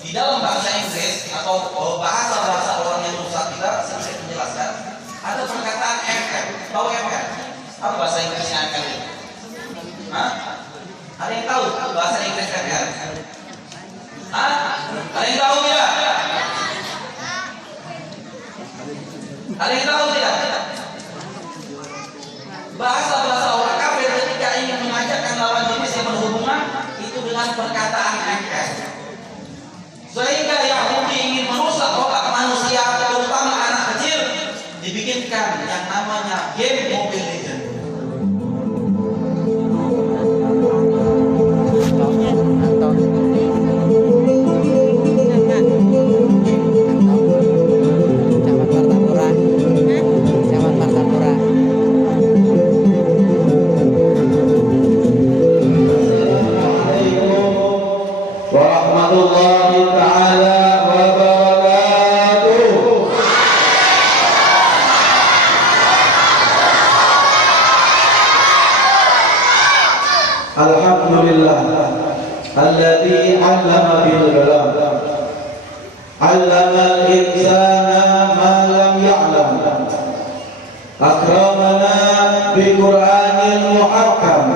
Di dalam bahasa Inggris atau bahasa-bahasa orang yang rusak kita bisa menjelaskan ada perkataan FM. Tahu FM? Apa bahasa Inggrisnya FM itu? Hah? Ada yang tahu bahasa Inggris FM? Hah? Ada yang tahu tidak? Ada yang tahu tidak? Bahasa-bahasa orang kafir ketika ingin mengajarkan lawan jenis yang berhubungan itu dengan perkataan FM. Sehingga Yahudi ingin merusak otak manusia, terutama anak kecil, dibikinkan yang namanya game Mobile Legends. الذي علم بالقلم علم الإنسان ما لم يعلم أكرمنا بقرآن محكم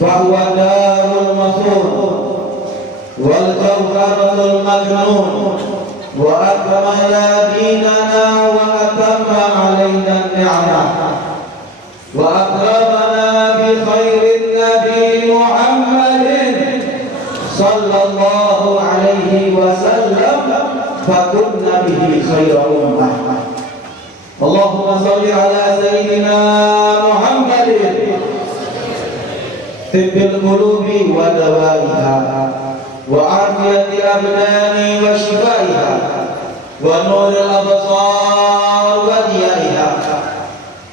فهو دار المصون والجوهرة المكنون وأكمل ديننا وأتم علينا النعمة وأكرمنا بخير النبي محمد صلى الله عليه وسلم فكنا به خير أمة. اللهم صل على سيدنا محمد طب القلوب ودوائها وعافية الأبدان وشفائها ونور الأبصار وضيائها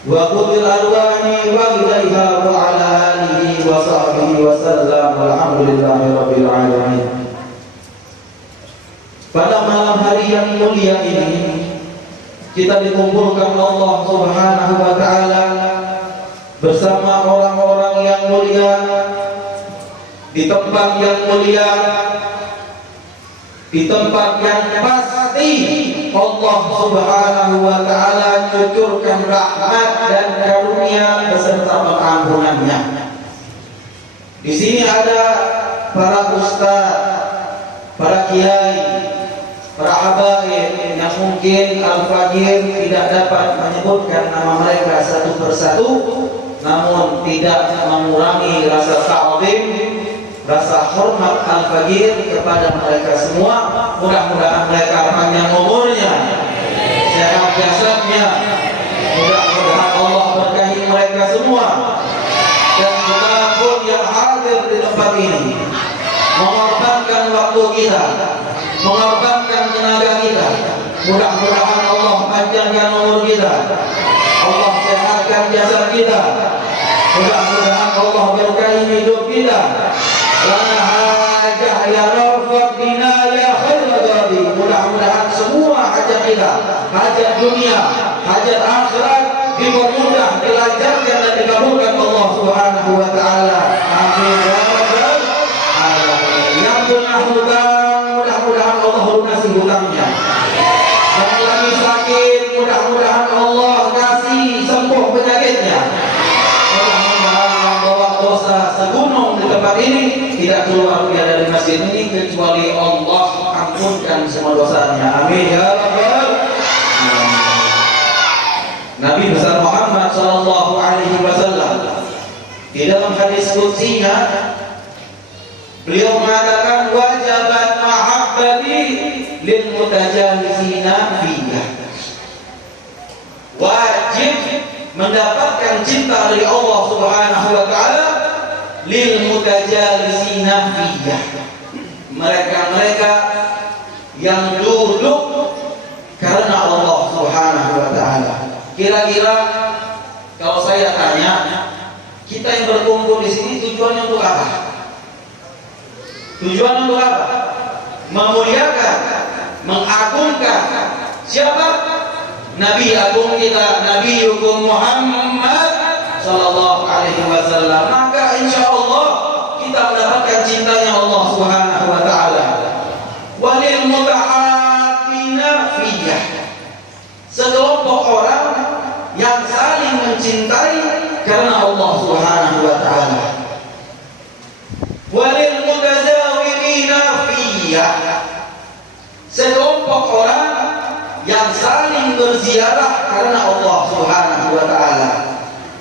وقض الأرواح وإليها وعلى آله وصحبه وسلم والحمد لله رب العالمين. Pada malam hari yang mulia ini kita dikumpulkan Allah Subhanahu wa taala bersama orang-orang yang mulia di tempat yang mulia, di tempat yang pasti Allah Subhanahu wa taala cucurkan rahmat dan karunia beserta pengampunannya. Di sini ada para ustaz, para kiai, para habaib yang mungkin Al-Fajir tidak dapat menyebutkan nama mereka satu persatu, namun tidak mengurangi rasa ta'zim, rasa hormat Al-Fajir kepada mereka semua. Mudah-mudahan mereka panjang umurnya, sehat jasadnya, mudah-mudahan Allah berkahi mereka semua. Dan siapapun yang hadir di tempat ini mengorbankan waktu kita, mengorbankan tenaga kita, mudah-mudahan Allah panjangkan umur kita, Allah sehatkan jasad kita, mudah-mudahan Allah berkahi hidup kita. Lana hajah ya rafaq bina ya khairul ghadi. Mudah-mudahan semua hajat kita, hajat dunia, hajat akhirat dipermudah, dilancarkan dan dikabulkan Allah Subhanahu wa taala. Amin ya rabbal alamin. Yang punya hutang, mudah-mudahan Allah lunasi hutangnya. Yang lagi sakit, mudah-mudahan Allah kasih sembuh penyakitnya. Mudah-mudahan yang bawa dosa segunung di tempat ini tidak keluar dia dari masjid ini kecuali Allah ampunkan semua dosanya. Amin ya rabbal alamin. Nabi besar Muhammad sallallahu alaihi wasallam di dalam hadis qudsinya beliau mengatakan wajabat mahabbati lil mutajalisina fiyya. Wajib mendapatkan cinta dari Allah Subhanahu wa taala lil mutajalisina fiyya. Mereka-mereka yang duduk karena Allah Subhanahu wa taala. Kira-kira kalau saya tanya, kita yang berkumpul di sini tujuannya untuk apa? Tujuan untuk apa? Memuliakan, mengagungkan siapa? Nabi agung kita, Nabi Hukum Muhammad sallallahu alaihi wasallam. Maka insya Allah kita mendapatkan cintanya Allah Subhanahu wa taala. Nabawiyah, sekelompok orang yang saling berziarah karena Allah Subhanahu wa taala.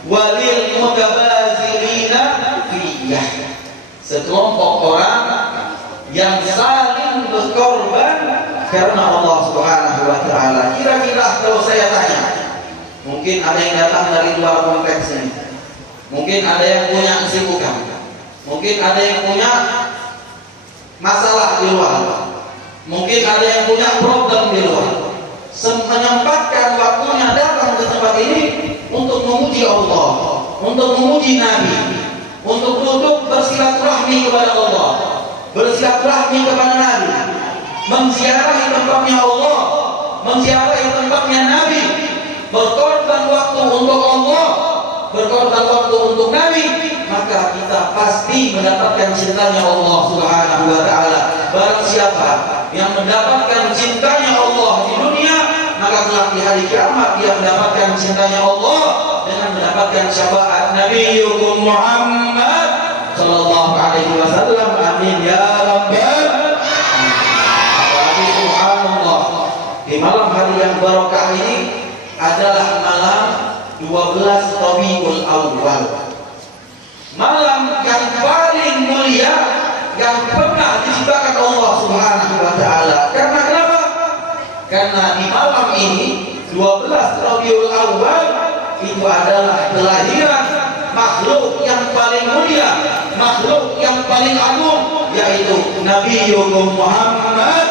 Walil mutabazilina fiyah, sekelompok orang yang saling berkorban karena Allah Subhanahu wa taala. Kira-kira kalau saya tanya, mungkin ada yang datang dari luar konteks ini, mungkin ada yang punya kesibukan, mungkin ada yang punya masalah di luar, mungkin ada yang punya problem di luar, menyempatkan waktunya datang ke tempat ini untuk memuji Allah, untuk memuji Nabi, untuk duduk bersilaturahmi kepada Allah, bersilaturahmi kepada Nabi, menziarahi tempatnya Allah, menziarahi tempatnya Nabi, berkorban waktu untuk Allah, berkorban waktu untuk Nabi, maka kita pasti mendapatkan cintanya Allah Subhanahu wa taala. Barang siapa yang mendapatkan cintanya Allah di dunia, maka kelak di hari kiamat dia mendapatkan cintanya Allah dengan mendapatkan syafaat Nabi Muhammad sallallahu alaihi wasallam. Amin ya rabbal alamin. Apalagi subhanallah, di malam hari yang barokah ini adalah malam 12 Rabiul Awal, malam yang paling mulia yang pernah diciptakan Allah Subhanahu wa taala. Karena kenapa? Karena di malam ini 12 Rabiul Awal itu adalah kelahiran makhluk yang paling mulia, makhluk yang paling agung, yaitu Nabi Muhammad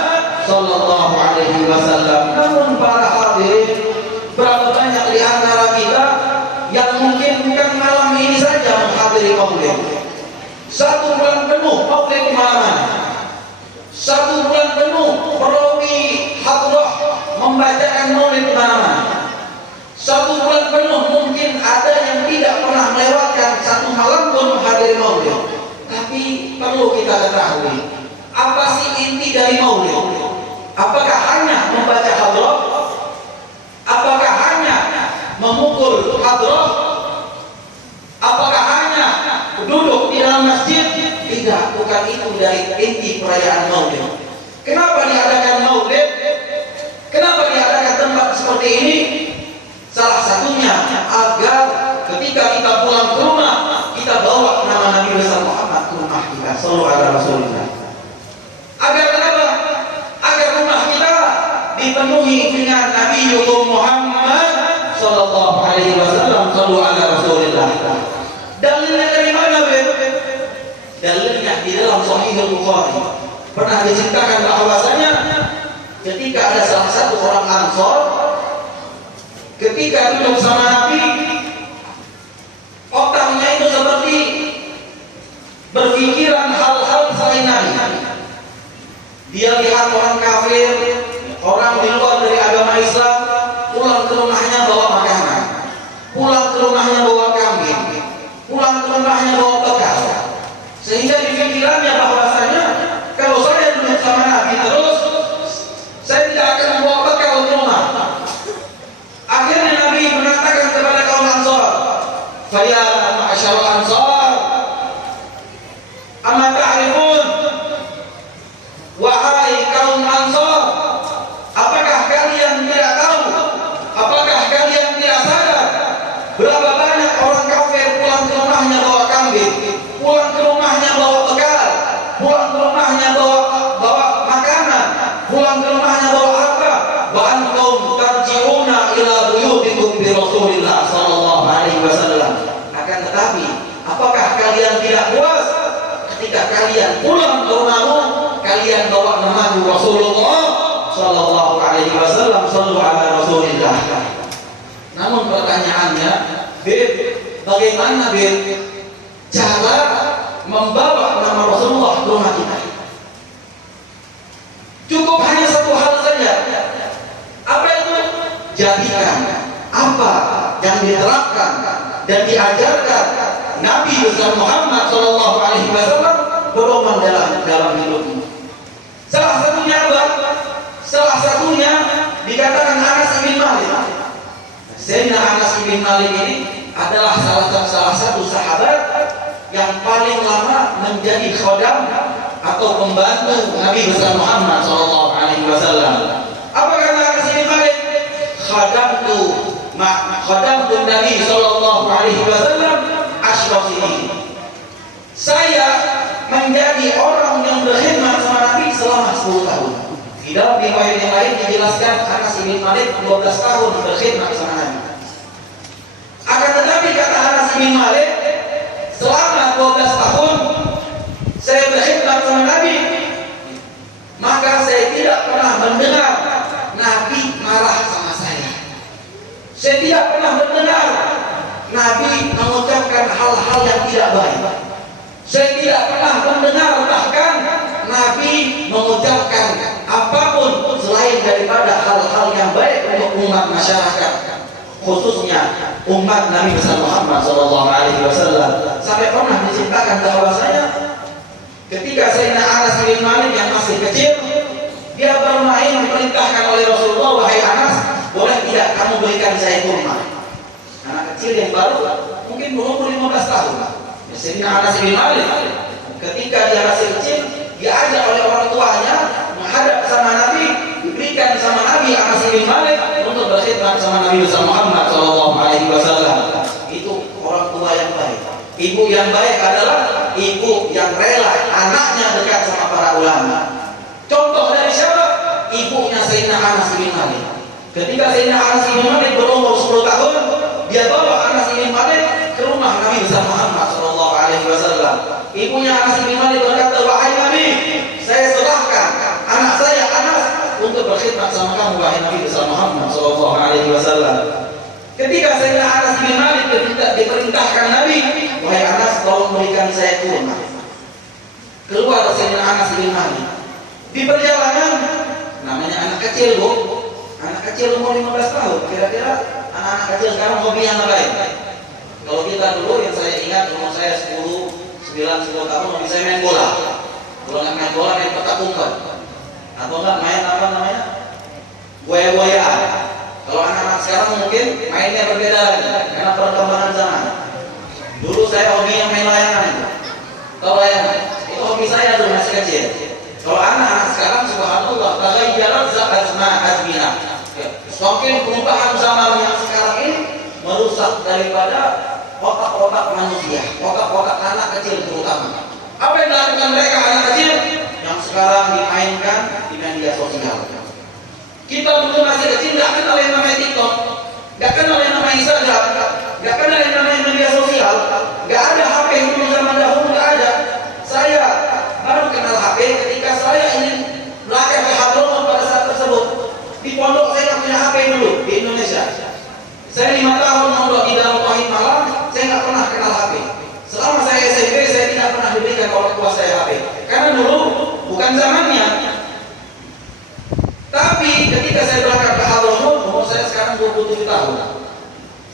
sallallahu alaihi wasallam. Namun para hadirin, berapa banyak di antara kita yang mungkin bukan malam ini saja menghadiri maulid. 1 bulan penuh maulid di mana-mana. 1 bulan penuh perawi hadrah membacakan maulid di mana-mana. 1 bulan penuh mungkin ada yang tidak pernah melewatkan 1 malam pun menghadiri maulid. Tapi perlu kita ketahui, apa sih inti dari maulid? Apakah hanya membaca hadrah? Apakah hanya memukul hadrah? Apakah hanya duduk di dalam masjid? Tidak, bukan itu dari inti perayaan maulid. Kenapa diadakan maulid? Kenapa diadakan tempat seperti ini? Salah satunya agar ketika kita pulang ke rumah, kita bawa nama Nabi besar Muhammad ke rumah kita. Sallallahu alaihi wasallam. Agar kenapa? Agar rumah kita dipenuhi dengan Nabi Muhammad sallallahu alaihi wasallam. Sallallahu alaihi wasallam. Dalilnya dari mana, Ben? Dalilnya di dalam Sahih Bukhari. Pernah diceritakan bahwasanya ketika ada salah satu orang Ansor, ketika duduk sama Nabi, otaknya itu seperti berpikiran hal-hal selain Nabi. Dia lihat orang kafir, orang di luar dari agama Islam, pulang ke rumahnya bawa makanan, pulang ke rumahnya bawa kambing, pulang ke rumahnya bawa bekal. Sehingga di pikirannya bahwasanya kalau saya duduk sama Nabi terus, saya tidak akan membawa bekal ke rumah. Akhirnya Nabi mengatakan kepada kaum Ansor, "Faya ma'asyarul Ansor, amma ta'rifun?" Wahai kaum Ansor, apakah kalian tidak tahu? Apakah kalian tidak sadar berapa banyak orang kafir pulang ke rumahnya bawa kambing, pulang ke rumahnya bawa bekal, pulang ke rumahnya bawa makanan, pulang ke rumahnya bawa harta, wa antum tarji'una ila buyutikum bi Rasulillah sallallahu alaihi wasallam. Akan tetapi, apakah kalian tidak puas ketika kalian pulang ke rumahmu, kalian bawa nama Rasulullah sallallahu alaihi wasallam, sallallahu alaihi Rasulillah. Namun pertanyaannya, bagaimana cara membawa nama Rasulullah ke rumah kita? Cukup hanya satu hal saja. Apa itu? Jadikan apa yang diterapkan dan diajarkan Nabi besar Muhammad sallallahu alaihi wasallam pedoman dalam hidupmu. Salah satunya apa? Salah satunya dikatakan Anas bin Malik. Sayyidina Anas bin Malik ini adalah salah satu sahabat yang paling lama menjadi khodam atau pembantu Nabi besar Muhammad sallallahu alaihi wasallam. Apa kata Anas bin Malik? Khadamtu Nabi sallallahu alaihi wasallam asyrafini. Saya menjadi orang yang berkhidmat sama Nabi selama 10 tahun. Di dalam riwayat yang lain dijelaskan Anas bin Malik 12 tahun berkhidmat sama Nabi. Akan tetapi kata Anas bin Malik, selama 12 tahun saya berkhidmat sama Nabi, maka saya tidak pernah mendengar Nabi marah sama saya. Saya tidak pernah mendengar Nabi mengucapkan hal-hal yang tidak baik. Saya tidak pernah mendengar bahkan Nabi mengucapkan apapun selain daripada hal-hal yang baik untuk umat masyarakat, khususnya umat Nabi besar Muhammad sallallahu alaihi wasallam. Sampai pernah diceritakan bahwasanya ketika Sayyidina Anas bin Malik yang masih kecil, dia bermain diperintahkan oleh Rasulullah, wahai Anas, boleh tidak kamu belikan saya kurma? Anak kecil yang baru mungkin berumur 15 tahun. Sayyidina Anas bin Malik ketika dia masih kecil, diajak oleh orang tuanya menghadap sama Nabi, diberikan sama Nabi Anas bin Malik untuk berkhidmat sama Nabi besar Muhammad sallallahu alaihi wasallam. Itu orang tua yang baik. Ibu yang baik adalah ibu yang rela anaknya dekat sama para ulama. Contoh dari siapa? Ibunya Sayyidina Anas bin Malik. Ketika Sayyidina Anas bin Malik berumur 10 tahun, dia bawa Anas bin Malik ke rumah Nabi besar Muhammad sallallahu alaihi wasallam. Ibunya Anas bin Malik berkata, wahai Nabi, saya serahkan anak saya Anas untuk berkhidmat sama kamu, wahai Nabi besar Muhammad sallallahu alaihi wasallam. Ketika Sayyidina Anas bin Malik diperintahkan Nabi, wahai Anas, tolong berikan saya kurma. Keluar Sayyidina Anas bin Malik. Di perjalanan, namanya anak kecil, Bu. Anak kecil umur 15 tahun. Kira-kira anak-anak kecil sekarang hobi yang lain. Kalau kita dulu yang saya ingat, umur saya 10 tahun, hobi saya main bola. Kalau nggak main bola, main petak umpet. Atau nggak main apa namanya? Boya-boyaan. Kalau anak-anak sekarang mungkin mainnya berbeda lagi karena perkembangan zaman. Dulu saya hobi yang main layangan itu. Tahu layangan? Itu hobi saya dulu masih kecil. Kalau anak-anak sekarang subhanallah taghayyarat azmina. Semakin perubahan zaman yang sekarang ini merusak daripada otak-otak manusia, otak-otak anak kecil terutama. Apa yang dilakukan mereka anak kecil yang sekarang dimainkan di media sosial? Kita dulu masih kecil nggak kenal yang namanya TikTok, nggak kenal yang namanya Instagram, nggak kenal yang namanya media sosial, nggak ada HP dulu zaman dahulu, nggak ada. Saya baru kenal HP ketika saya ingin belajar ke Hadron pada saat tersebut. Di pondok saya nggak punya HP dulu di Indonesia. Saya 5 tahun mondok di Darul Tauhid Malang, saya nggak pernah kenal HP. Selama saya SMP saya tidak pernah diberikan orang tua saya HP, karena dulu bukan zamannya. Tapi ketika saya berangkat ke Hadramut, umur saya sekarang 27 tahun.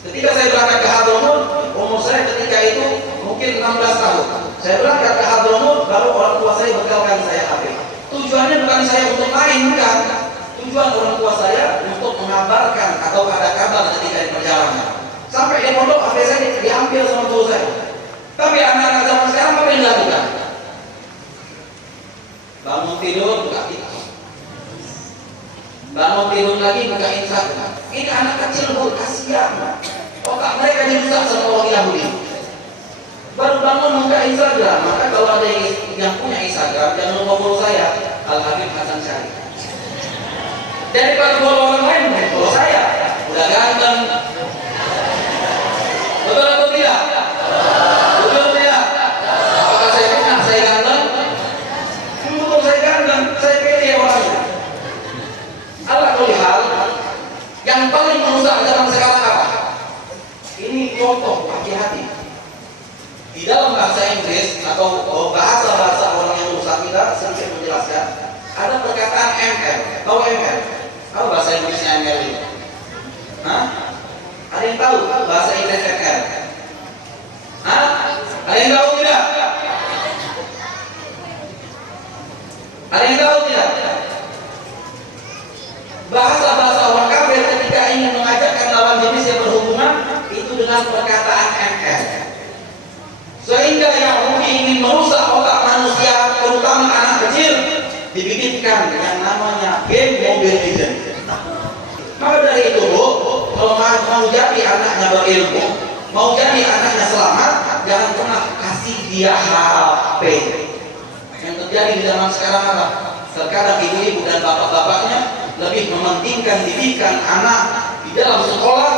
Ketika saya berangkat ke Hadramut, umur saya ketika itu mungkin 16 tahun. Saya berangkat ke Hadramut, baru orang tua saya bekalkan saya HP. Tujuannya bukan saya untuk main, bukan. Tujuan orang tua saya untuk mengabarkan atau ada kabar ketika di perjalanan. Sampai di pondok HP saya diambil sama guru saya. Tapi anak-anak zaman sekarang apa yang dilakukan? Bangun tidur, buka TikTok. Bangun tidur lagi, buka Instagram. Ini anak kecil, Bu, kasihan. Otak mereka dirusak sama orang Yahudi. Baru bangun buka Instagram. Maka kalau ada yang punya Instagram, jangan lupa follow saya, Al Habib Hasan Syarif. Daripada follow orang lain, follow saya. Udah ganteng. Betul atau tidak? Betul atau tidak? Apakah saya fitnah saya ganteng? Betul, saya ganteng. Saya pede orangnya. Allah kulihal, yang paling merusak dalam sekarang apa? Ini contoh, hati-hati. Di dalam bahasa Inggris atau bahasa-bahasa orang yang rusak, kita sedikit menjelaskan. Ada perkataan ML. Tahu ML? Tahu bahasa Inggrisnya ML itu? Hah? Ada yang tahu bahasa Inggris ML? Hah? Ada yang tahu tidak? Ada yang tahu tidak? Bahasa-bahasa orang kafir ketika ingin mengajarkan lawan jenis yang berhubungan itu dengan perkataan ML. Sehingga Yahudi ingin merusak otak manusia, terutama diberikan yang namanya game Mobile Legends. Maka dari itu Bu, kalau mau jadi anaknya berilmu, mau jadi anaknya selamat, jangan pernah kasih dia HP. Yang terjadi di zaman sekarang apa? Sekarang ibu-ibu dan bapak-bapaknya lebih mementingkan didikan anak di dalam sekolah,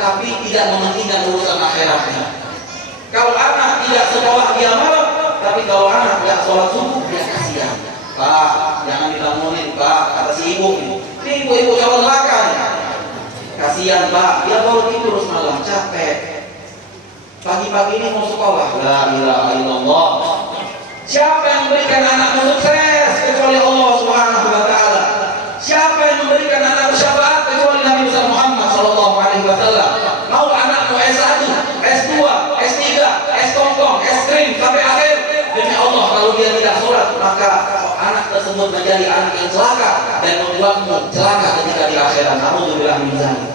tapi tidak mementingkan urusan akhiratnya. Kalau anak tidak sekolah dia marah, tapi kalau anak tidak sholat subuh dia kasihan. Pak, jangan dibangunin Pak, kata si ibu. Ini ibu-ibu calon neraka. Kasihan Pak, dia baru tidur semalam capek. Pagi-pagi ini mau sekolah. La ilaha illallah. Siapa yang memberikan anakmu sukses kecuali Allah Subhanahu wa taala? Siapa yang memberikan anak syafaat kecuali Nabi Muhammad sallallahu alaihi wasallam? Mau anakmu S1, S2, S3, S tongkong, S krim sampai akhir, demi Allah kalau dia tidak sholat maka anak tersebut menjadi anak yang celaka dan membuatmu celaka ketika di akhirat. Alhamdulillah min dzalik.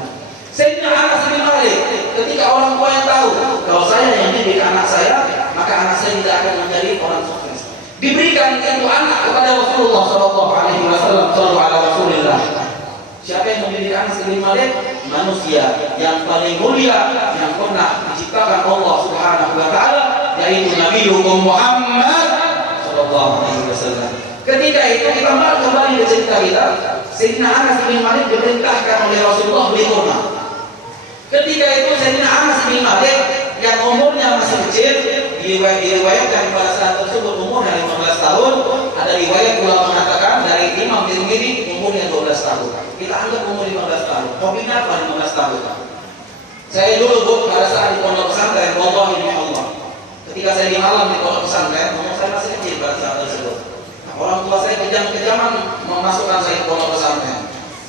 Sayyidina Anas bin Malik, ketika orang tua yang tahu kalau saya yang didik anak saya, maka anak saya tidak akan menjadi orang sukses. Diberikan itu anak kepada Rasulullah Shallallahu Alaihi Wasallam. Sallallahu alaihi Rasulillah. Siapa yang mendidik Anas bin Malik? Manusia yang paling mulia yang pernah diciptakan Allah Subhanahu Wa Taala, yaitu Nabi Muhammad Shallallahu Alaihi Wasallam. Ketika itu kita kembali ke cerita kita. Sayyidina Anas bin Malik diperintahkan oleh Rasulullah beli kurma. Ketika itu Sayyidina Anas bin Malik yang umurnya masih kecil, diriwayatkan pada saat tersebut umurnya 15 tahun. Ada riwayat ulama mengatakan dari Imam Tirmidzi umurnya 12 tahun. Kita anggap umur 15 tahun. Kopi apa 15 tahun? Saya dulu Bu, pada saat di pondok pesantren, wallahi demi Allah, ketika saya di malam di pondok pesantren, umur saya masih kecil pada saat tersebut. Orang tua saya kejam-kejaman memasukkan saya ke pondok pesantren.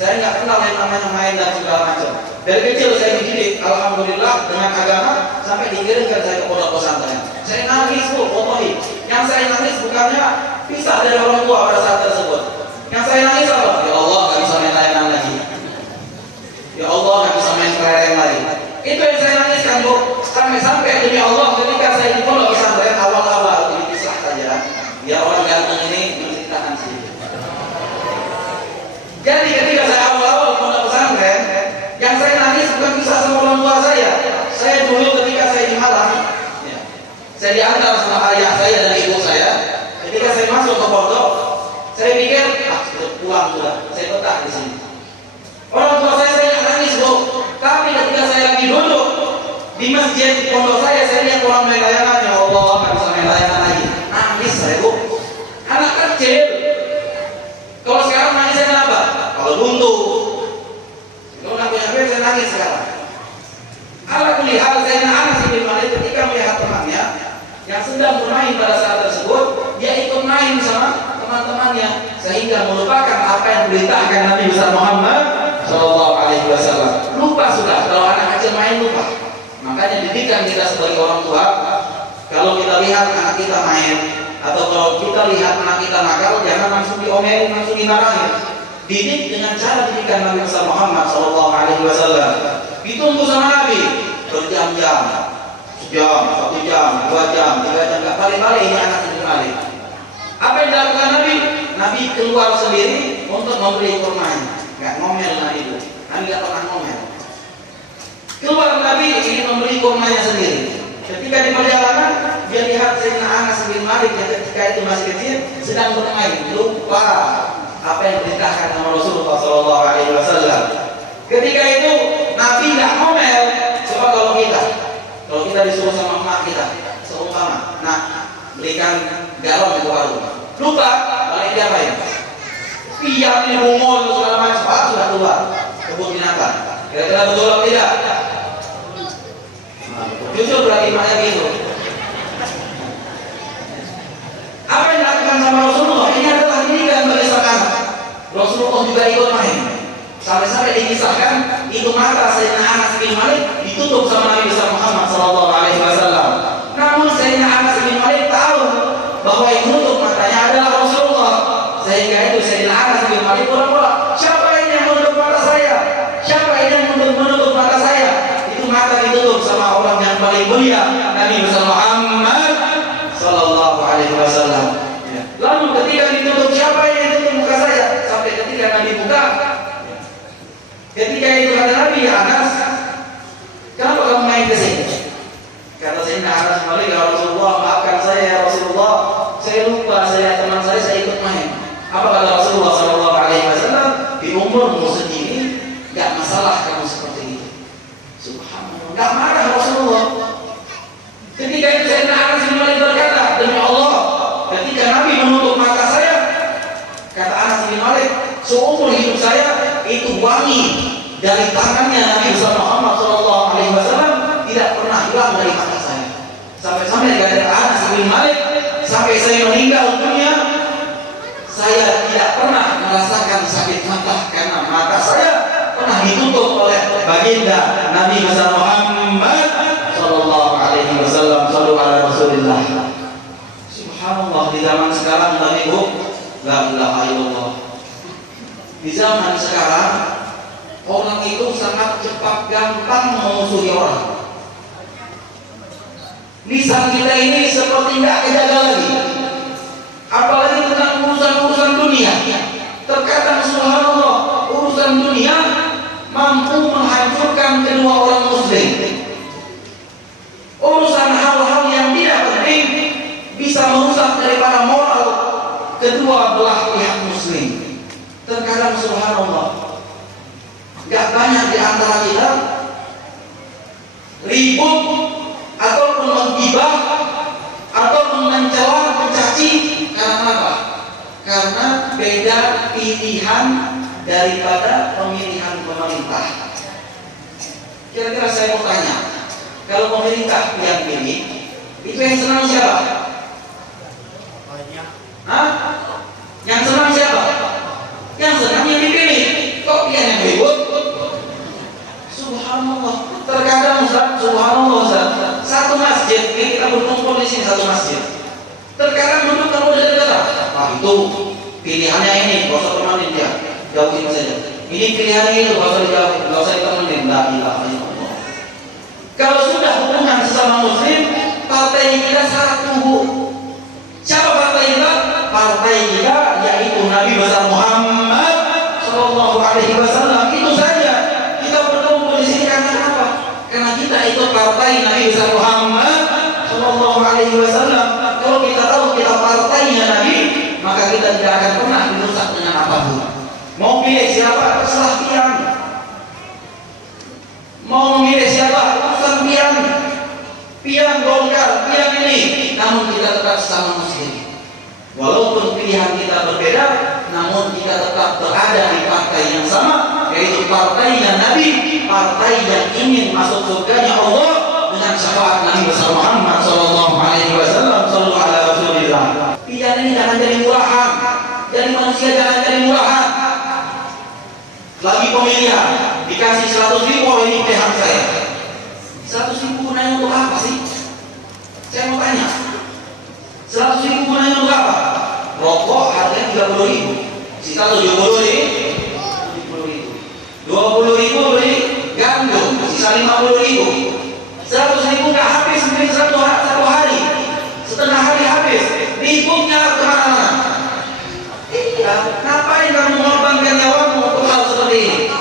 Saya nggak kenal yang namanya main dan segala macam. Dari kecil saya dididik, alhamdulillah dengan agama sampai dikirimkan saya ke pondok pesantren. Saya nangis Bu, wallahi. Yang saya nangis bukannya pisah dari orang tua pada saat tersebut. Yang saya nangis apa? Ya Allah, nggak bisa main layangan lagi. Ya Allah, nggak bisa main kelereng lagi. Itu yang saya nangiskan Bu. Sampai-sampai demi Allah ketika saya di pondok pesantren awal-awal dipisah saja. Ya orang ganteng ini menceritakan sedikit. Jadi ketika saya awal-awal pondok pesantren, yang saya nangis bukan kisah sama orang tua saya. Saya dulu ketika saya di Malang, ya, saya diantar sama ayah saya dan ibu saya. Ketika saya masuk ke pondok, saya pikir, sudah pulang sudah, saya betah di sini. Orang tua saya nangis Bu. Tapi ketika saya lagi duduk di masjid pondok saya lihat orang main layangan. Ya Allah, nggak bisa main layangan lagi. Nangis saya Bu. Anak kecil. Kalau sekarang nangis saya kenapa? Kalau buntu. Kalau nggak punya duit saya nangis sekarang. Ala kulli hal saya Anas bin Malik ketika melihat temannya yang sedang bermain pada saat tersebut, dia ikut main sama teman-temannya sehingga melupakan apa yang diperintahkan Nabi Muhammad Shallallahu Alaihi Wasallam. Lupa sudah kalau anak kecil main lupa. Makanya didikan kita sebagai orang tua. Kalau kita lihat anak kita main atau kalau kita lihat anak kita nakal, jangan langsung diomelin, langsung dimarahin. Didik dengan cara didikan Nabi Muhammad Shallallahu Alaihi Wasallam. Ditunggu sama Nabi berjam-jam, sejam, 1 jam, 2 jam, 3 jam, nggak balik-balik ini anak itu balik. Apa yang dilakukan Nabi? Nabi keluar sendiri untuk memberi kurmanya. Nggak ngomel Nabi itu. Nabi nggak pernah ngomel. Keluar Nabi ingin memberi kurmanya sendiri. Ketika di perjalanan dia lihat Sayyidina Anas bin Malik yang ketika itu masih kecil sedang bermain, lupa apa yang diperintahkan sama Rasulullah Sallallahu Alaihi Wasallam. Ketika itu Nabi nggak ngomel. Coba kalau kita disuruh sama emak kita, seumpama, nah belikan garam itu warung, lupa balik dia apain? Piang ini bungol segala macam, sudah keluar kebun binatang. Kira-kira betul atau tidak? Jujur berarti emaknya gitu. Apa yang dilakukan sama Rasulullah? Ini adalah didikan bagi sang anak. Rasulullah juga ikut main. Sampai-sampai dikisahkan itu mata Sayyidina Anas bin Malik ditutup sama Nabi Muhammad Sallallahu Alaihi Wasallam. Namun Sayyidina Anas bin Malik tahu bahwa yang menutup matanya adalah Rasulullah. Sehingga itu Sayyidina Anas bin Malik pura-pura, siapa ini yang menutup mata saya? Siapa ini yang menutup mata saya? Itu mata ditutup sama orang yang paling mulia, Nabi Muhammad Sallallahu Alaihi Wasallam. Lalu ketika ditutup, siapa yang ditutup di umurmu sendiri nggak masalah kamu seperti itu. Subhanallah, nggak marah Rasulullah. Ketika itu Sayyidina Anas bin Malik berkata, demi Allah, ketika Nabi menutup mata saya, kata Anas bin Malik, seumur hidup saya itu wangi dari tangannya Nabi Muhammad SAW tidak pernah hilang dari mata saya. Sampai-sampai kata Anas bin Malik, sampai saya meninggal dunia, saya tidak pernah merasakan sakit mata karena mata saya pernah ditutup oleh baginda Nabi Muhammad Sallallahu Alaihi Wasallam. Sallu ala Rasulillah. Subhanallah, di zaman sekarang tadi bu, la ilaha illallah. Di zaman sekarang orang itu sangat cepat gampang memusuhi orang. Lisan kita ini seperti nggak kejaga lagi. Apalagi tentang urusan-urusan dunia. Terkadang subhanallah, urusan dunia mampu menghancurkan kedua orang muslim. Urusan hal-hal yang tidak penting bisa merusak daripada moral kedua belah pihak muslim. Terkadang subhanallah, gak banyak di antara kita ribut ataupun menggibah ataupun mencela, mencaci karena apa? Karena beda pilihan daripada pemilihan pemerintah. Kira-kira saya mau tanya, kalau pemerintah yang pilih, itu yang senang siapa? Hah? Yang senang siapa? Yang senang yang dipilih. Kok dia yang ribut? Subhanallah. Terkadang Ustaz, subhanallah Ustaz, satu masjid, ini kita berkumpul di sini satu masjid. Terkadang duduk kamu dekat-dekat. Wah itu pilihannya ini, gak usah temenin dia, jauhin saja. Ini pilihannya itu, gak usah dijauhin, gak usah ditemenin. La ilaha illallah. Kalau sudah hubungan sesama muslim, partai kita satu. Siapa partai kita? Partai kita yaitu Nabi besar Muhammad Sallallahu Alaihi Wasallam. Itu saja. Kita berkumpul di sini karena apa? Karena kita ikut partai Nabi besar Muhammad Sallallahu Alaihi Wasallam. Kalau kita tahu kita partainya Nabi, maka kita tidak akan pernah dirusak dengan apapun. Mau pilih siapa? Terserah pian. Mau memilih siapa? Urusan pian. Pian bongkar, pian ini. Namun kita tetap sama muslim. Walaupun pilihan kita berbeda, namun kita tetap berada di partai yang sama, yaitu partainya Nabi, partai yang ingin masuk surganya Allah dengan syafaat Nabi besar Muhammad Sallallahu Alaihi Wasallam. Sallu ala Rasulillah. Pian ini jangan jadi murahan, jadi manusia jangan jadi murahan. Lagi pemilihan dikasih 100.000, oh ini pilihan saya. 100.000 gunanya untuk apa sih? Saya mau tanya. 100.000 gunanya untuk apa? Rokok harganya 30.000, sisa 70.000. 20.000 beli gandum, sisa 50.000. 100.000 nggak habis mungkin satu hari, setengah hari habis. Ributnya kemana-mana. Iya, ngapain kamu mengorbankan nyawamu untuk hal seperti ini?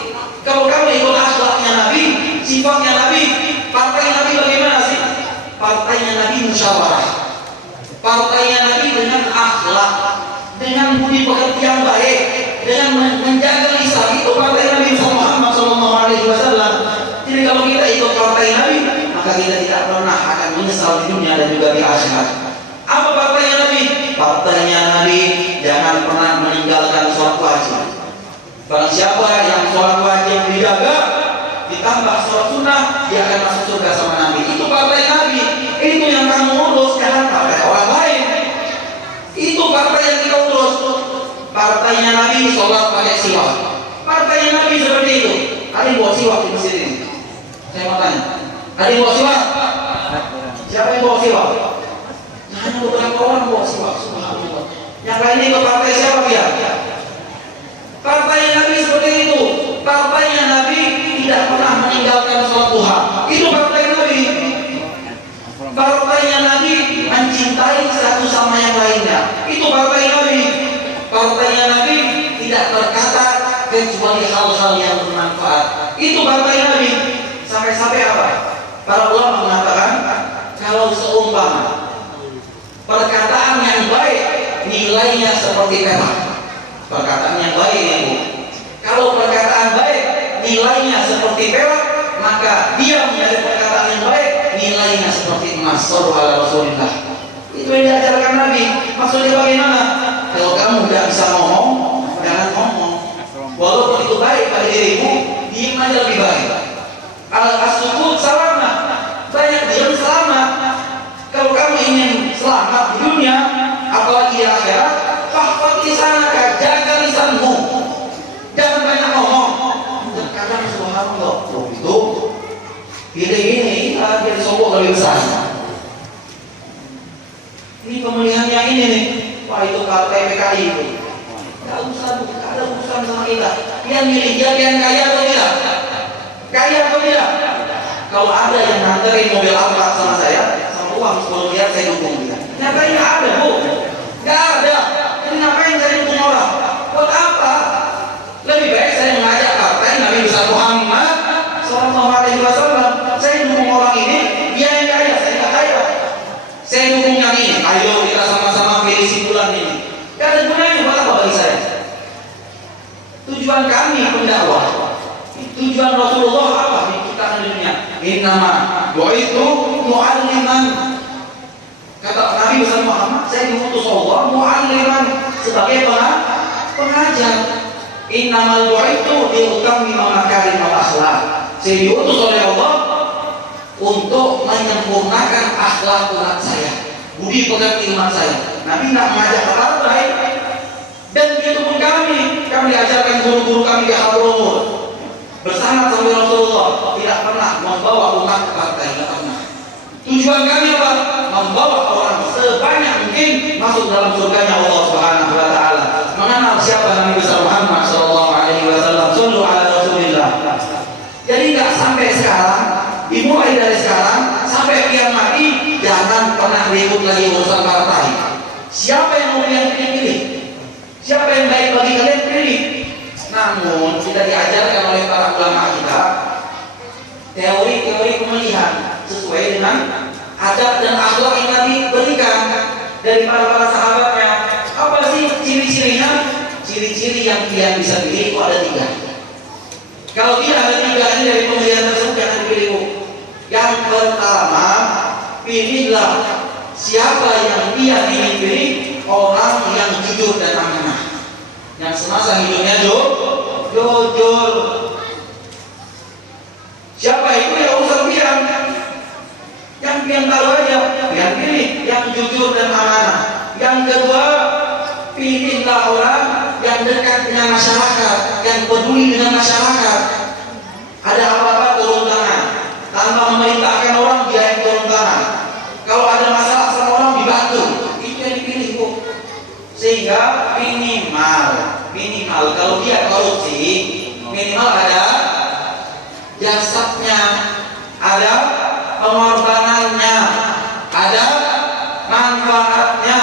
Kalau kamu ikut akhlaknya Nabi, sifatnya Nabi, partai Nabi bagaimana sih? Partainya Nabi musyawarah. Partainya Nabi dengan akhlak, dengan budi pekerti yang baik, dengan menjaga lisan. Itu partai Nabi Muhammad SAW. Jadi kalau kita ikut partai Nabi, maka kita tidak pernah akan menyesal di dunia dan juga di akhirat. Apa partainya Nabi? Partainya Nabi jangan pernah meninggalkan sholat wajib. Barang siapa yang sholat wajib dijaga, ditambah sholat sunnah, dia akan masuk surga sama Nabi. Itu partai Nabi. Itu yang kamu urus, jangan partai orang lain. Itu partai yang kita urus. Partainya Nabi sholat pakai siwak. Partainya Nabi seperti itu. Ada yang bawa siwak di masjid ini? Saya mau tanya. Ada yang bawa siwak? Siapa yang bawa siwak? Hanya beberapa orang bawa siwak. Subhanallah. Yang lainnya ke partai siapa dia? Partainya Nabi seperti itu. Partainya Nabi tidak pernah meninggalkan sholat duha. Itu partai Nabi. Partainya Nabi mencintai satu sama yang lainnya. Itu partai Nabi. Partainya Nabi tidak berkata kecuali hal-hal yang bermanfaat. Itu partai Nabi. Sampai-sampai apa? Para ulama mengatakan kalau seumpama perkataan yang baik nilainya seperti perak. Perkataan yang baik itu, kalau seperti perak, maka dia menjadi perkataan yang baik, nilainya seperti emas. Sallallahu alaihi Rasulillah. Itu yang diajarkan Nabi. Maksudnya bagaimana? Kalau kamu tidak bisa ngomong, jangan ngomong. Walaupun itu baik pada dirimu, diam aja lebih baik. As-sukut selamat. Banyak diam selamat. Kalau kamu ingin selamat di dunia, apalagi di akhirat, fahfad lisanaka, jaga lisanmu. Jangan banyak ngomong. Terkadang subhanallah, itu ini jadi sombong lebih besar. Ini pemilihannya ini nih, wah itu partai PKI itu. Gak usah, gak ada urusan sama kita. Yang milih dia yang kaya atau tidak? Kaya atau tidak? Kalau ada yang nganterin mobil Alphard sama saya, sama uang 10 miliar, saya dukung dia. Ngapain gak ada, Bu? Gak ada. Jadi ngapain saya dukung orang? Buat apa? Lebih baik saya mengajak partai Nabi besar Muhammad Sallallahu Alaihi Wasallam. Saya dukung orang ini, dia yang kaya, saya nggak kaya. Saya dukung yang ini. Ayo kita sama-sama pilih simpulan ini. Gak ada gunanya buat apa bagi saya? Tujuan kami pendakwah, tujuan Rasulullah apa diciptakan di dunia? Innama bu'itsu mu'alliman. Kata Nabi besar Muhammad, saya diutus Allah mu'alliman, sebagai pengajar. Innamal bu'itsu liutammima makarimal akhlak. Saya diutus oleh Allah untuk menyempurnakan akhlak umat saya, budi pekerti umat saya. Nabi tidak mengajak hal baik. Dan begitu pun kami diajarkan guru-guru kami di Hadramut bersama sampai Rasulullah, tidak pernah membawa umat ke partai, tidak pernah. Tujuan kami apa? Membawa orang sebanyak mungkin masuk dalam surganya Allah Subhanahu wa taala. Mengenal siapa Nabi besar Muhammad sallallahu alaihi wasallam. Shallu ala Rasulillah. Jadi enggak sampai sekarang, dimulai dari sekarang sampai kiamat mati, jangan pernah ribut lagi urusan partai. Siapa yang mau kalian pilih? Siapa yang baik bagi kalian pilih? Namun kita diajarkan oleh para ulama kita teori-teori pemilihan sesuai dengan adab dan akhlak yang Nabi berikan dari para sahabatnya. Apa sih ciri-cirinya? Ciri-ciri yang kalian bisa pilih itu ada 3. Kalau tidak ada 3 ini dari pemilihan tersebut, jangan dipilih. Yang pertama, pilihlah siapa yang dia ingin pilih, orang yang jujur dan amanah, yang semasa hidupnya jujur. Siapa itu? Ya urusan pian. Yang pian tahu aja, pian pilih yang jujur dan amanah. Yang kedua, pilihlah orang yang dekat dengan masyarakat, yang peduli dengan masyarakat. Ada apa-apa turun tangan, tanpa memerintahkan orang dia yang turun tangan. Kalau ada masalah sama orang dibantu, itu yang dipilih, Bu. Sehingga minimal kalau dia korupsi, minimal ada jasadnya, ada pengorbanannya, ada manfaatnya.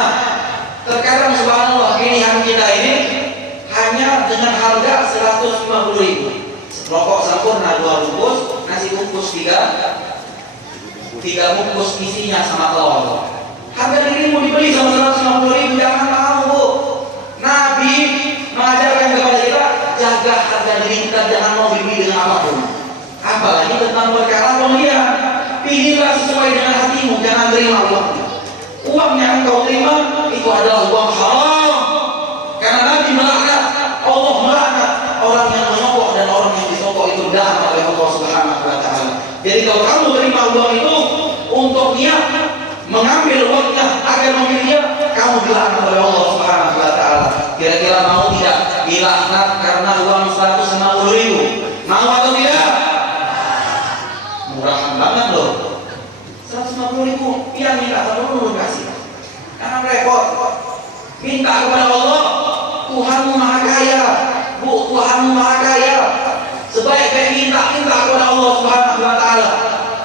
Terkadang subhanallah pilihan kita ini hanya dengan harga 150.000. Rokok sempurna 2 bungkus, nasi bungkus 3 bungkus isinya sama telur. Harga dirimu dibeli sama 150.000, jangan mau, Bu. Nabi mengajarkan kepada kita, jaga harga diri kita, jangan mau dibeli dengan apapun. Apalagi tentang perkara pembelian. Pilihlah sesuai dengan hatimu, jangan terima uangnya. Uang yang engkau terima itu adalah uang haram. Karena Nabi melaknat, Allah melaknat orang yang menyokok dan orang yang disokok itu dilaknat oleh Allah Subhanahu wa taala. Jadi kalau kamu terima uang itu untuk niat mengambil uangnya agar memilih dia, kamu dilaknat oleh Allah Subhanahu wa taala. Kira-kira mau tidak dilaknat karena uang 150.000? Mau atau tidak? Murahan banget loh. 150.000, dia minta sama lu kasih. Karena repot. Minta kepada Allah, Tuhanmu Maha Kaya. Bu, Tuhanmu Maha Kaya. Sebaik-baik minta kepada Allah Subhanahu wa taala.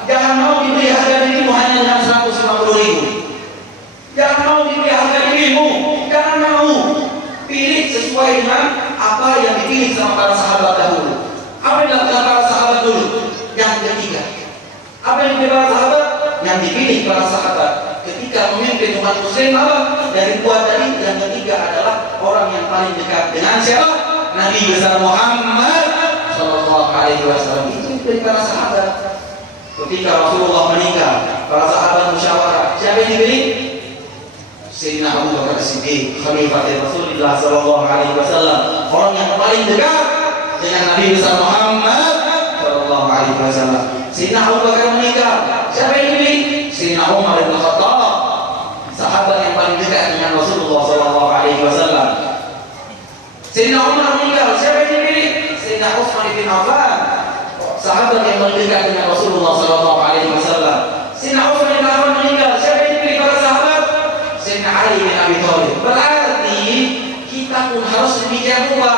Jangan mau diberi harga dirimu hanya dengan 150.000. Jangan mau diberi harga dirimu. Jangan mau. Pilih sesuai dengan apa yang dipilih sama para sahabat dahulu. Apa yang dilakukan para sahabat dulu? Yang ketiga. Apa yang dipilih para sahabat? Yang dipilih para sahabat ketika memimpin umat muslim apa? Dari dua tadi, yang ketiga adalah orang yang paling dekat dengan siapa? Nabi besar Muhammad Shallallahu Alaihi Wasallam. Itu dari para sahabat. Ketika Rasulullah meninggal, para sahabat musyawarah, siapa yang dipilih? Sayyidina Abu Bakar Siddiq, Khalifah Rasulullah Shallallahu Alaihi Wasallam, orang yang paling dekat dengan Nabi besar Muhammad Shallallahu Alaihi Wasallam. Sayyidina Abu Bakar meninggal, siapa yang dipilih? Sayyidina Umar bin Khattab, sahabat yang paling dekat dengan Rasulullah Shallallahu Alaihi Wasallam. Sayyidina Umar meninggal, siapa yang dipilih? Sayyidina Utsman bin Affan, sahabat yang paling dekat dengan Rasulullah Shallallahu Alaihi Wasallam. Sayyidina Utsman bin Affan meninggal, siapa yang dipilih para sahabat? Sayyidina Ali bin Abi Thalib. Berarti kita pun harus demikian pula.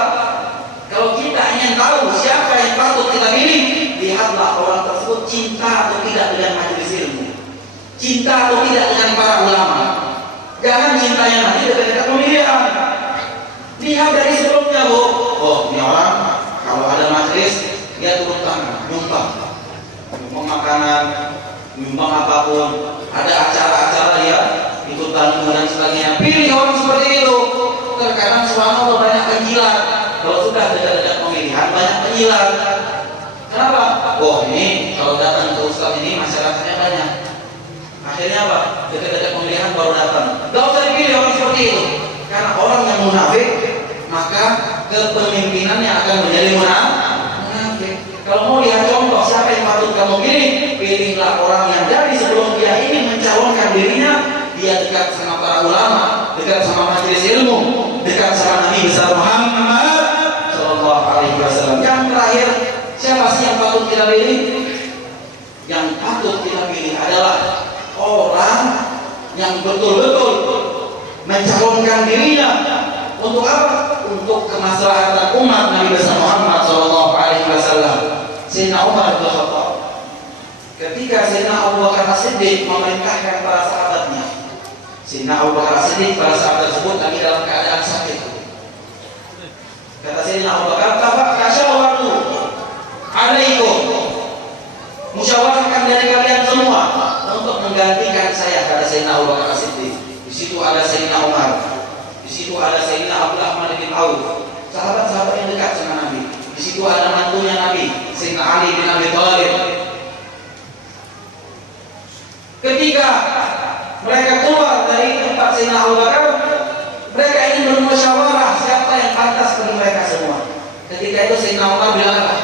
Kalau kita ingin tahu siapa yang patut kita pilih, lihatlah orang tersebut cinta atau tidak dengan majelis ilmu, cinta atau tidak dengan para ulama. Jangan cintanya nanti dekat-dekat pemilihan. Lihat dari sebelumnya, Bu. Oh, ini orang kalau ada majelis dia turun tangan, nyumbang makanan, nyumbang apapun. Ada acara-acara dia ikut bantu dan sebagainya. Pilih orang seperti itu. Terkadang subhanallah banyak penjilat. Kalau sudah dekat-dekat pemilihan banyak penjilat. Kenapa? Oh, ini kalau datang ke ustaz ini masyarakatnya banyak. Akhirnya apa? Dekat-dekat pemilihan baru datang. Gak usah dipilih orang seperti itu. Karena orang yang munafik, maka kepemimpinannya akan menjadi munafik. Kalau mau lihat contoh siapa yang patut kamu pilih, pilihlah orang yang dari sebelum dia ini mencalonkan dirinya, dia dekat sama para ulama, dekat sama majelis ilmu, dekat sama Nabi besar Muhammad Shallallahu Alaihi Wasallam. Yang terakhir, siapa sih yang patut kita pilih? Yang patut kita pilih adalah orang yang betul-betul mencalonkan dirinya untuk apa? Untuk kemaslahatan umat Nabi besar Muhammad Shallallahu Alaihi Wasallam. Sayyidina Umar bin Khattab, ketika Sayyidina Abu Bakar As-Siddiq memerintahkan para sahabatnya, Sayyidina Abu Bakar As-Siddiq pada saat tersebut lagi dalam keadaan sakit. Kata Sayyidina Abu Bakar, "Tafakkasyawartu alaikum." Musyawarahkan dari kalian semua untuk menggantikan saya, kata Sayyidina Abu Bakar As-Siddiq. Di situ ada Sayyidina Umar, di situ ada Sayyidina Abdurrahman bin Auf, sahabat-sahabat yang dekat sama Nabi. Di situ ada mantunya Nabi, Sayyidina Ali bin Abi Thalib. Ketika mereka keluar dari tempat Sayyidina Abu Bakar, mereka ingin bermusyawarah siapa yang pantas bagi mereka semua. Ketika itu Sayyidina Umar bilang apa?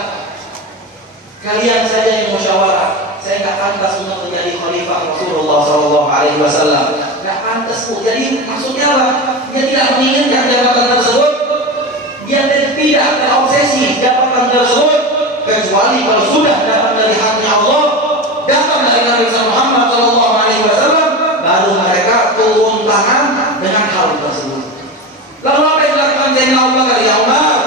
Kalian saja yang musyawarah. Saya nggak pantas untuk menjadi khalifah Rasulullah Shallallahu Alaihi Wasallam. Nggak pantas, Bu. Jadi maksudnya apa? Dia tidak menginginkan jabatan tersebut. Dia tidak terobsesi jabatan tersebut, kecuali kalau sudah datang dari haknya Allah, datang dari Nabi Muhammad Shallallahu Alaihi Wasallam, baru mereka turun tangan dengan hal tersebut. Lalu apa yang dilakukan Sayyidina Abu Bakar? Ya Umar,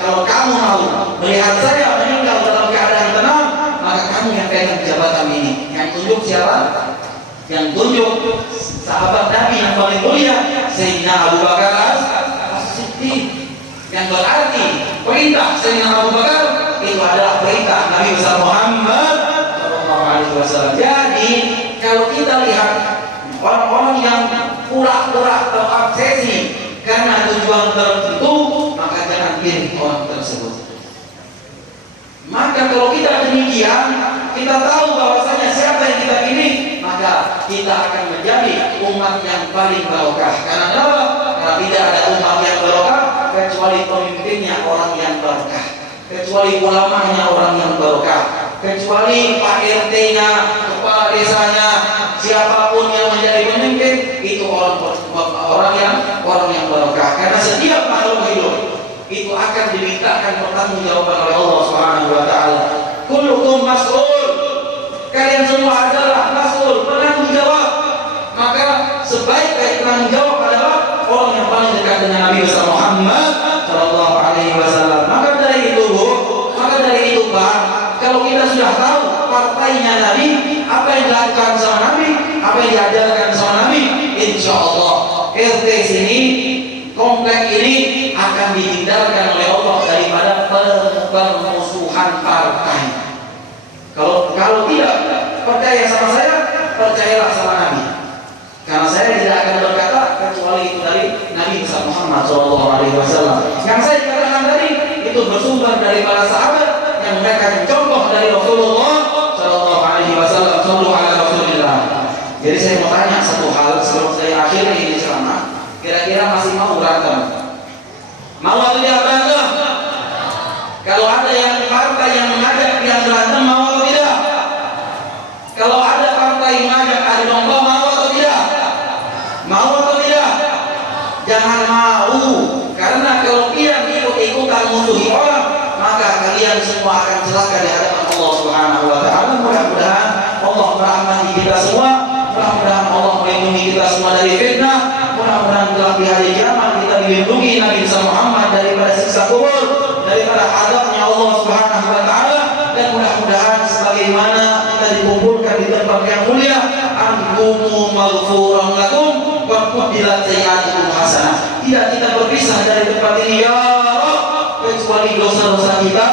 kalau kamu mau melihat saya meninggal dalam keadaan tenang, maka kamu yang pegang jabatan ini. Yang tunjuk siapa? Yang tunjuk sahabat Nabi yang paling mulia, Sayyidina Abu Bakar As-Siddiq. Yang berarti perintah Sayyidina Abu Bakar itu adalah perintah Nabi besar Muhammad Shallallahu Alaihi Wasallam. Jadi kalau kita lihat orang-orang yang pura-pura terobsesi karena tujuan tertentu, maka jangan pilih orang tersebut. Maka kalau kita demikian, kita tahu bahwasanya siapa yang kita pilih, maka kita akan menjadi umat yang paling barokah. Karena apa? Karena tidak ada umat yang barokah kecuali pemimpinnya orang yang barokah, kecuali ulamanya orang yang barokah, kecuali Pak RT-nya, kepala desanya, siapapun yang menjadi pemimpin itu orang yang barokah. Karena setiap makhluk hidup itu akan dimintakan pertanggungjawaban oleh Allah Subhanahu wa taala. Kullukum mas'ul. Kalian semua adalah mas'ul, penanggung jawab. Maka sebaik-baik penanggung jawab adalah orang yang paling dekat dengan Nabi Muhammad Shallallahu Alaihi Wasallam. Maka dari itu, Pak, kalau kita sudah tahu partainya Nabi, apa yang dilakukan sama Nabi, apa yang diajarkan sama Nabi, insya Allah RT sini, komplek ini akan dihindarkan oleh Allah daripada permusuhan partai. Kalau tidak percaya sama saya, percayalah sama Nabi. Karena saya tidak akan berkata kecuali itu dari Nabi Muhammad SAW. Yang saya katakan tadi itu bersumber dari para sahabat yang berantem mau atau tidak? Kalau ada partai mengajak adu domba mau atau tidak? Mau atau tidak? Jangan mau, karena kalau kalian ikut-ikutan musuhi orang, maka kalian semua akan celaka di hadapan Allah Subhanahu wa taala. Mudah-mudahan Allah merahmati kita semua, mudah-mudahan Allah melindungi kita semua dari fitnah, mudah-mudahan kelak di hari kiamat kita dilindungi Nabi Muhammad daripada siksa kubur, daripada adabnya Allah Subhanahu wa taala, dan mudah-mudahan sebagaimana kita dikumpulkan di tempat yang mulia, antumu maghfuran lakum wa quddilat sayyi'atukum hasanah. Tidak kita berpisah dari tempat ini ya Rabb, kecuali dosa-dosa kita,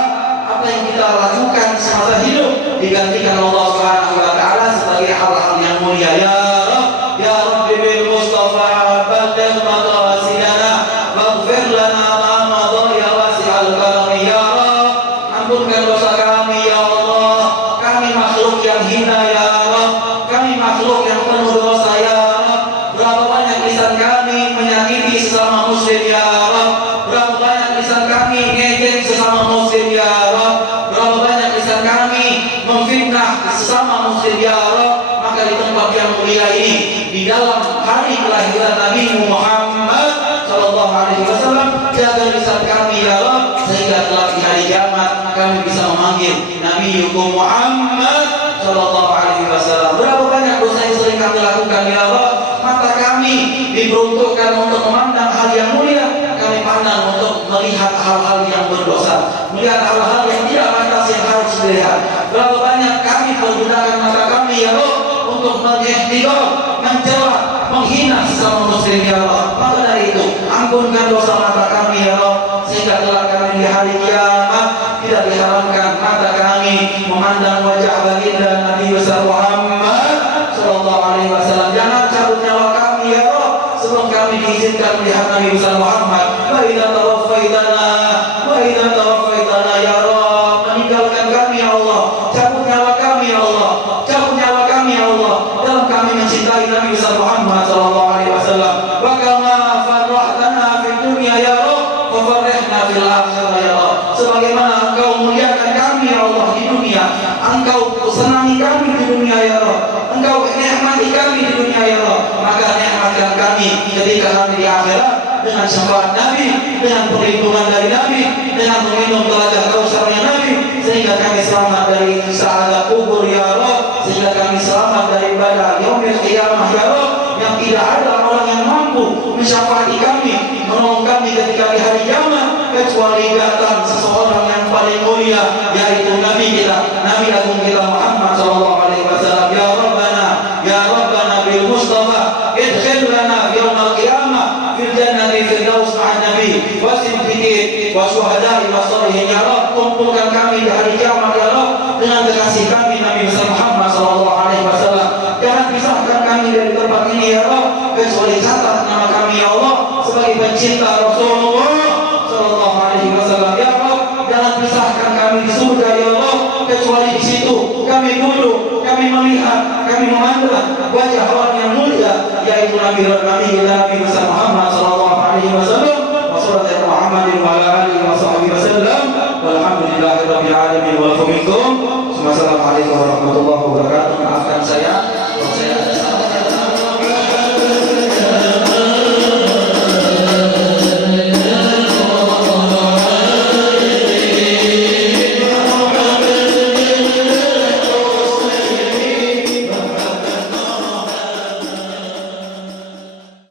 apa yang kita lakukan semasa hidup digantikan Allah Subhanahu wa taala sebagai hal-hal yang mulia. Ya Rabb, ya Rabbi bil Mustafa badal maqasidana waghfir lana ma madha ya wasi'al karam. Ya Rabb, ampunkan dosa kami ya Allah, kami makhluk yang hina ya Rabb, kami makhluk yang penuh dosa ya Rabb. Berapa banyak lisan kami menyakiti sesama muslim ya Rabb, berapa banyak lisan kami ngejek sesama muslim ya Rabb, berapa banyak lisan kami memfitnah sesama muslim ya Rabb. Maka di tempat yang mulia ini, di dalam hari kelahiran Nabi Muhammad sallallahu alaihi wasallam, jaga lisan kami ya Rabb, sehingga kelak di hari kiamat kami bisa memanggil Nabi Muhammad sallallahu alaihi wasallam. Berapa banyak dosa yang sering kami lakukan ya Rabb, mata kami diperuntukkan untuk memandang hal yang mulia, kami pandang untuk melihat hal-hal yang berdosa, melihat hal-hal yang tidak pantas yang harus dilihat. Berapa banyak kami menggunakan mata kami ya Rabb untuk menghina, mencela, menghina sesama muslim ya Rabb. Maka dari itu, ampunkan dosa mata kami ya Rabb, sehingga kelak kami di hari kiamat tidak diharamkan mata kami memandang wajah baginda Nabi besar Muhammad sallallahu alaihi wasallam. Jangan cabut nyawa kami ya Rabb sebelum kami diizinkan melihat Nabi besar Muhammad. Wa idza tawaffaitana ya Rabb, meninggalkan kami ya Allah, cabut nyawa kami ya Allah, cabut nyawa kami ya Allah, dalam kami mencintai Nabi besar Muhammad sallallahu alaihi wasallam. Wa kama farrahtana fid dunya ya Rabb, wa farrihna fil akhirah ya Rabb. Sebagaimana Engkau muliakan kami ya Allah di dunia, Engkau senangi kami di dunia ya Rabb, Engkau nikmati kami di dunia ya Rabb, maka nikmatkan kami ketika kami di akhirat dengan syafaat Nabi, dengan perlindungan dari Nabi, dengan meminum telaga kausarnya Nabi, sehingga kami selamat dari siksa kubur ya Rabb, sehingga kami selamat daripada yaumil qiyamah ya Rabb, yang tidak ada orang yang mampu mensyafaati kami, menolong kami ketika di hari kiamat, kecuali datang seseorang yang paling mulia, yaitu Nabi kita, Nabi agung kita Muhammad sallallahu alaihi wasallam. Ya Rabbana bil Mustafa idkhil lana yaumal qiyamah fil jannati firdaus ma'an nabi wa siddiqin wa syuhada'i wa shalihin. Ya Rabb, kumpulkan kami di hari kiamat ya Rabb dengan kekasih kami Nabi besar Muhammad sallallahu alaihi wasallam. Jangan pisahkan kami dari tempat ini ya Rabb, kecuali catat nama kami ya Allah sebagai pencinta Rasulullah sallallahu alaihi wasallam. Ya Rabb, jangan pisahkan kami di surga ya Allah, kecuali di situ kami duduk, kami melihat, kami memandang wajah orang yang mulia, yaitu Nabi kita Nabi besar Muhammad sallallahu alaihi wasallam. Wa sallallahu Muhammadin wa ala alihi wa sahbihi wasallam. Walhamdulillahirabbil alamin. Wa lakum minkum. Wassalamualaikum warahmatullahi wabarakatuh.